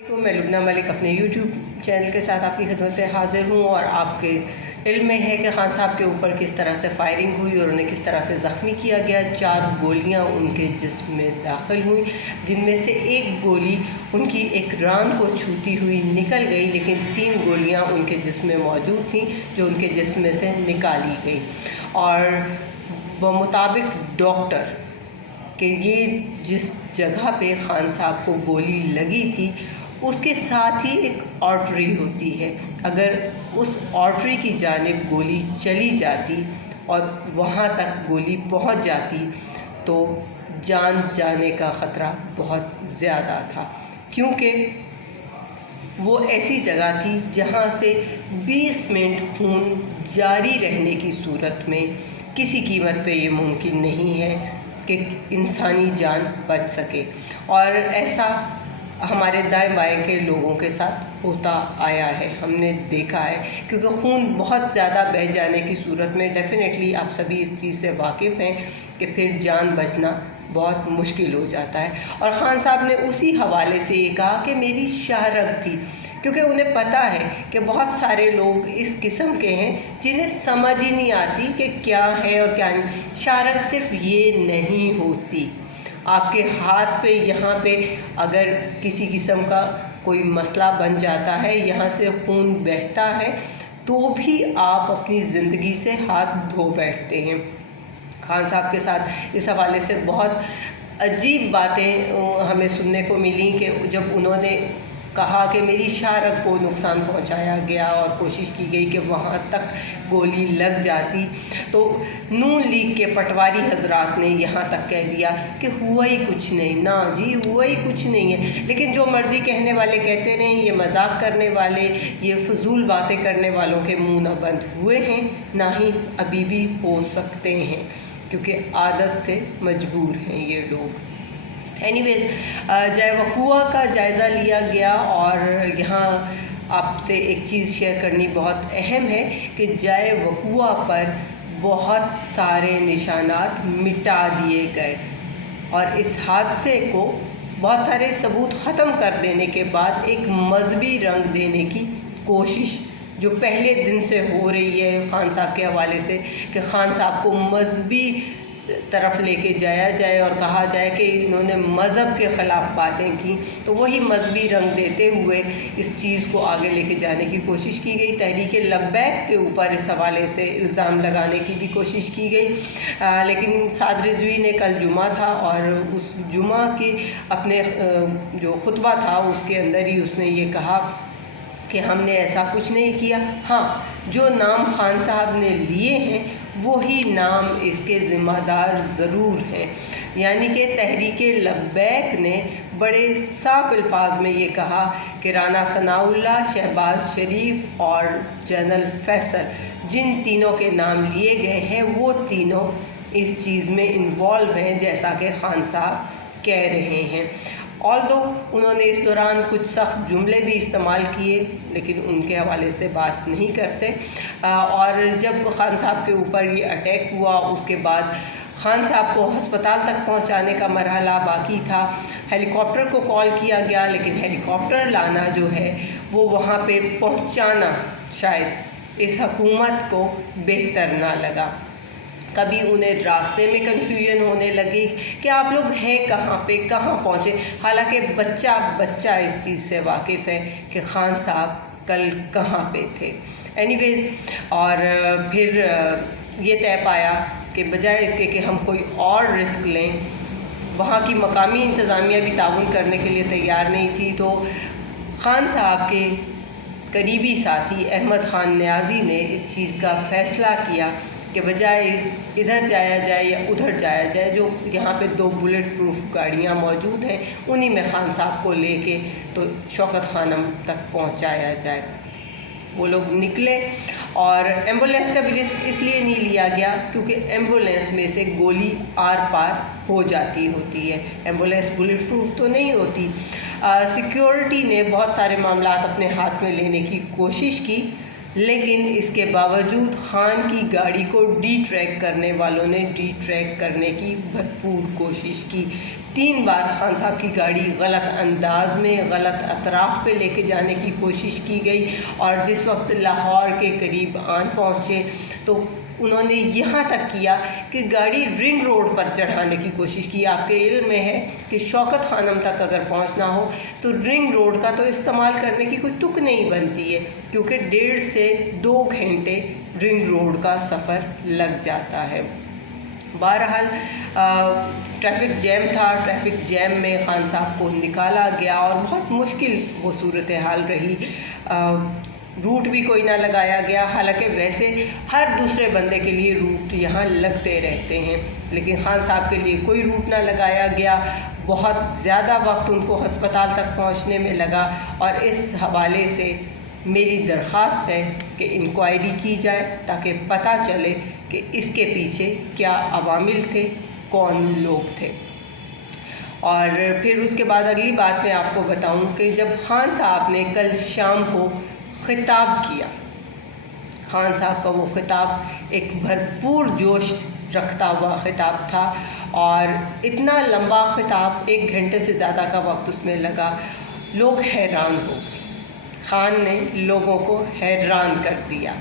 میں لبنہ ملک اپنے YouTube channel کے ساتھ آپ کی خدمت پہ حاضر ہوں، اور آپ کے علم میں ہے کہ خان صاحب کے اوپر کس طرح سے فائرنگ ہوئی اور انہیں کس طرح سے زخمی کیا گیا۔ 4 گولیاں ان کے جسم میں داخل ہوئیں، جن میں سے ایک گولی ان کی ایک ران کو چھوتی ہوئی نکل گئی، لیکن 3 گولیاں ان کے جسم میں موجود تھیں جو ان کے جسم میں سے نکالی گئی۔ اور بمطابق ڈاکٹر کہ یہ جس جگہ پہ خان صاحب کو گولی لگی تھی اس کے ساتھ ہی ایک آرٹری ہوتی ہے، اگر اس آرٹری کی جانب گولی چلی جاتی اور وہاں تک گولی پہنچ جاتی تو جان جانے کا خطرہ بہت زیادہ تھا، کیونکہ وہ ایسی جگہ تھی جہاں سے 20 منٹ خون جاری رہنے کی صورت میں کسی قیمت پہ یہ ممکن نہیں ہے کہ انسانی جان بچ سکے، اور ایسا ہمارے دائیں بائیں کے لوگوں کے ساتھ ہوتا آیا ہے، ہم نے دیکھا ہے، کیونکہ خون بہت زیادہ بہہ جانے کی صورت میں ڈیفینیٹلی آپ سبھی اس چیز سے واقف ہیں کہ پھر جان بچنا بہت مشکل ہو جاتا ہے۔ اور خان صاحب نے اسی حوالے سے یہ کہا کہ میری شاہ رگ تھی، کیونکہ انہیں پتہ ہے کہ بہت سارے لوگ اس قسم کے ہیں جنہیں سمجھ ہی نہیں آتی کہ کیا ہے اور کیا نہیں۔ شاہ رگ صرف یہ نہیں ہوتی، آپ کے ہاتھ پہ یہاں پہ اگر کسی قسم کا کوئی مسئلہ بن جاتا ہے، یہاں سے خون بہتا ہے، تو بھی آپ اپنی زندگی سے ہاتھ دھو بیٹھتے ہیں۔ خان صاحب کے ساتھ اس حوالے سے بہت عجیب باتیں ہمیں سننے کو ملیں کہ جب انہوں نے کہا کہ میری شاہ رگ کو نقصان پہنچایا گیا اور کوشش کی گئی کہ وہاں تک گولی لگ جاتی، تو نون لیگ کے پٹواری حضرات نے یہاں تک کہہ دیا کہ ہوا ہی کچھ نہیں، نا جی ہوا ہی کچھ نہیں ہے، لیکن جو مرضی کہنے والے کہتے رہیں، یہ مذاق کرنے والے، یہ فضول باتیں کرنے والوں کے منہ نہ بند ہوئے ہیں، نہ ہی ابھی بھی ہو سکتے ہیں، کیونکہ عادت سے مجبور ہیں یہ لوگ۔ اینی ویز، جائے وقوعہ کا جائزہ لیا گیا، اور یہاں آپ سے ایک چیز شیئر کرنی بہت اہم ہے کہ جائے وقوعہ پر بہت سارے نشانات مٹا دیے گئے، اور اس حادثے کو بہت سارے ثبوت ختم کر دینے کے بعد ایک مذہبی رنگ دینے کی کوشش جو پہلے دن سے ہو رہی ہے خان صاحب کے حوالے سے، کہ خان صاحب کو مذہبی طرف لے کے جایا جائے اور کہا جائے کہ انہوں نے مذہب کے خلاف باتیں کی، تو وہی مذہبی رنگ دیتے ہوئے اس چیز کو آگے لے کے جانے کی کوشش کی گئی۔ تحریک لبیک کے اوپر اس حوالے سے الزام لگانے کی بھی کوشش کی گئی، لیکن سعد رضوی نے کل جمعہ تھا، اور اس جمعہ کی اپنے جو خطبہ تھا اس کے اندر ہی اس نے یہ کہا کہ ہم نے ایسا کچھ نہیں کیا، ہاں جو نام خان صاحب نے لیے ہیں وہی نام اس کے ذمہ دار ضرور ہیں، یعنی کہ تحریک لبیک نے بڑے صاف الفاظ میں یہ کہا کہ رانا ثناء اللہ، شہباز شریف اور جنرل فیصل جن تینوں کے نام لیے گئے ہیں وہ تینوں اس چیز میں انوالو ہیں، جیسا کہ خان صاحب کہہ رہے ہیں۔ آلدو انہوں نے اس دوران کچھ سخت جملے بھی استعمال کیے، لیکن ان کے حوالے سے بات نہیں کرتے، اور جب خان صاحب کے اوپر یہ اٹیک ہوا اس کے بعد خان صاحب کو ہسپتال تک پہنچانے کا مرحلہ باقی تھا، ہیلی کاپٹر کو کال کیا گیا، لیکن ہیلی کاپٹر لانا جو ہے وہ وہاں پہ پہنچانا شاید اس حکومت کو بہتر نہ لگا۔ کبھی انہیں راستے میں کنفیوژن ہونے لگی کہ آپ لوگ ہیں کہاں پہ، کہاں پہنچے، حالانکہ بچہ اس چیز سے واقف ہے کہ خان صاحب کل کہاں پہ تھے۔ اینی ویز، اور پھر یہ طے پایا کہ بجائے اس کے کہ ہم کوئی اور رسک لیں، وہاں کی مقامی انتظامیہ بھی تعاون کرنے کے لیے تیار نہیں تھی، تو خان صاحب کے قریبی ساتھی احمد خان نیازی نے اس چیز کا فیصلہ کیا کہ بجائے ادھر جایا جائے یا ادھر جایا جائے، جو یہاں پہ 2 بلٹ پروف گاڑیاں موجود ہیں انہی میں خان صاحب کو لے کے تو شوکت خانم تک پہنچایا جائے۔ وہ لوگ نکلے، اور ایمبولینس کا بھی رسک اس لیے نہیں لیا گیا کیونکہ ایمبولینس میں سے گولی آر پار ہو جاتی ہوتی ہے، ایمبولینس بلٹ پروف تو نہیں ہوتی۔ سیکیورٹی نے بہت سارے معاملات اپنے ہاتھ میں لینے کی کوشش کی، لیکن اس کے باوجود خان کی گاڑی کو ڈی ٹریک کرنے والوں نے ڈی ٹریک کرنے کی بھرپور کوشش کی۔ 3 بار خان صاحب کی گاڑی غلط انداز میں غلط اطراف پہ لے کے جانے کی کوشش کی گئی، اور جس وقت لاہور کے قریب آن پہنچے تو انہوں نے یہاں تک کیا کہ گاڑی رنگ روڈ پر چڑھانے کی کوشش کی۔ آپ کے علم میں ہے کہ شوکت خانم تک اگر پہنچنا ہو تو رنگ روڈ کا تو استعمال کرنے کی کوئی تک نہیں بنتی ہے، کیونکہ 1.5 سے 2 گھنٹے رنگ روڈ کا سفر لگ جاتا ہے۔ بہرحال ٹریفک جیم تھا، ٹریفک جیم میں خان صاحب کو نکالا گیا اور بہت مشکل وہ صورتحال رہی۔ روٹ بھی کوئی نہ لگایا گیا، حالانکہ ویسے ہر دوسرے بندے کے لیے روٹ یہاں لگتے رہتے ہیں، لیکن خان صاحب کے لیے کوئی روٹ نہ لگایا گیا۔ بہت زیادہ وقت ان کو ہسپتال تک پہنچنے میں لگا، اور اس حوالے سے میری درخواست ہے کہ انکوائری کی جائے تاکہ پتہ چلے کہ اس کے پیچھے کیا عوامل تھے، کون لوگ تھے۔ اور پھر اس کے بعد اگلی بات میں آپ کو بتاؤں کہ جب خان صاحب نے کل شام کو خطاب کیا، خان صاحب کا وہ خطاب ایک بھرپور جوش رکھتا ہوا خطاب تھا، اور اتنا لمبا خطاب، 1 گھنٹے سے زیادہ کا وقت اس میں لگا۔ لوگ حیران ہو گئے، خان نے لوگوں کو حیران کر دیا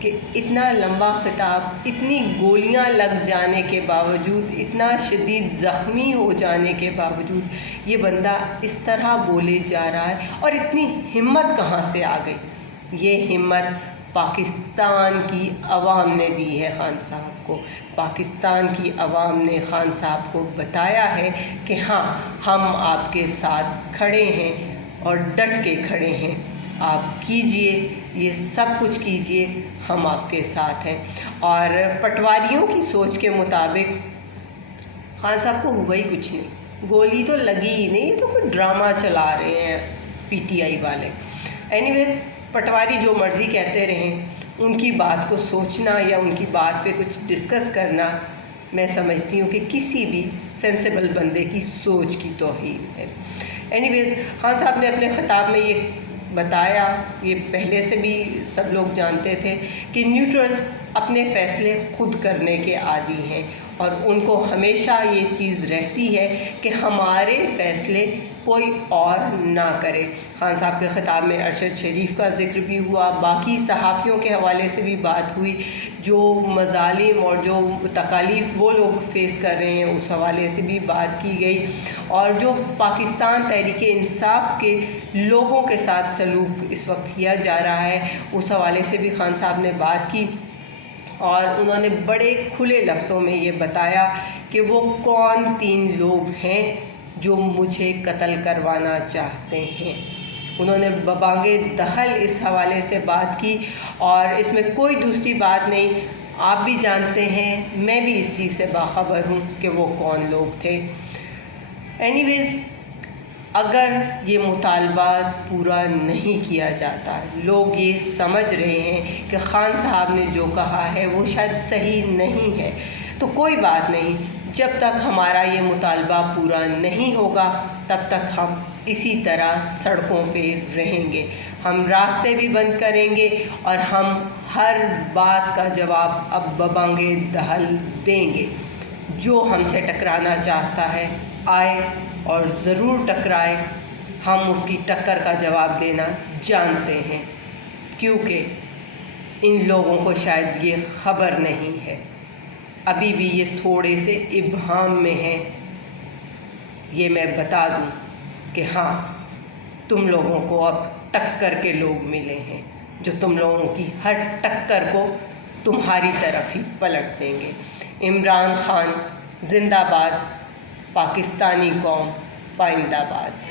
کہ اتنا لمبا خطاب، اتنی گولیاں لگ جانے کے باوجود، اتنا شدید زخمی ہو جانے کے باوجود یہ بندہ اس طرح بولے جا رہا ہے، اور اتنی ہمت کہاں سے آ گئی؟ یہ ہمت پاکستان کی عوام نے دی ہے خان صاحب کو۔ پاکستان کی عوام نے خان صاحب کو بتایا ہے کہ ہاں، ہم آپ کے ساتھ کھڑے ہیں اور ڈٹ کے کھڑے ہیں، آپ کیجئے، یہ سب کچھ کیجئے، ہم آپ کے ساتھ ہیں۔ اور پٹواریوں کی سوچ کے مطابق خان صاحب کو ہوا ہی کچھ نہیں، گولی تو لگی ہی نہیں، یہ تو کوئی ڈرامہ چلا رہے ہیں پی ٹی آئی والے۔ اینی ویز، پٹواری جو مرضی کہتے رہیں، ان کی بات کو سوچنا یا ان کی بات پہ کچھ ڈسکس کرنا، میں سمجھتی ہوں کہ کسی بھی سینسیبل بندے کی سوچ کی توہین ہے۔ اینی ویز، خان صاحب نے اپنے خطاب میں یہ بتایا، یہ پہلے سے بھی سب لوگ جانتے تھے کہ نیوٹرلز اپنے فیصلے خود کرنے کے عادی ہیں، اور ان کو ہمیشہ یہ چیز رہتی ہے کہ ہمارے فیصلے کوئی اور نہ کرے۔ خان صاحب کے خطاب میں ارشد شریف کا ذکر بھی ہوا، باقی صحافیوں کے حوالے سے بھی بات ہوئی، جو مظالم اور جو تکالیف وہ لوگ فیس کر رہے ہیں اس حوالے سے بھی بات کی گئی، اور جو پاکستان تحریک انصاف کے لوگوں کے ساتھ سلوک اس وقت کیا جا رہا ہے اس حوالے سے بھی خان صاحب نے بات کی، اور انہوں نے بڑے کھلے لفظوں میں یہ بتایا کہ وہ کون 3 لوگ ہیں جو مجھے قتل کروانا چاہتے ہیں۔ انہوں نے ببانگ دہل اس حوالے سے بات کی، اور اس میں کوئی دوسری بات نہیں، آپ بھی جانتے ہیں، میں بھی اس چیز سے باخبر ہوں کہ وہ کون لوگ تھے۔ اینی ویز، اگر یہ مطالبہ پورا نہیں کیا جاتا، لوگ یہ سمجھ رہے ہیں کہ خان صاحب نے جو کہا ہے وہ شاید صحیح نہیں ہے، تو کوئی بات نہیں، جب تک ہمارا یہ مطالبہ پورا نہیں ہوگا تب تک ہم اسی طرح سڑکوں پہ رہیں گے، ہم راستے بھی بند کریں گے، اور ہم ہر بات کا جواب اب ببانگ دہل دیں گے۔ جو ہم سے ٹکرانا چاہتا ہے آئے اور ضرور ٹکرائے، ہم اس کی ٹکر کا جواب دینا جانتے ہیں، کیونکہ ان لوگوں کو شاید یہ خبر نہیں ہے، ابھی بھی یہ تھوڑے سے ابہام میں ہیں۔ یہ میں بتا دوں کہ ہاں، تم لوگوں کو اب ٹکر کے لوگ ملے ہیں، جو تم لوگوں کی ہر ٹکر کو تمہاری طرف ہی پلٹ دیں گے۔ عمران خان زندہ باد، پاکستانی قوم پائندہ باد۔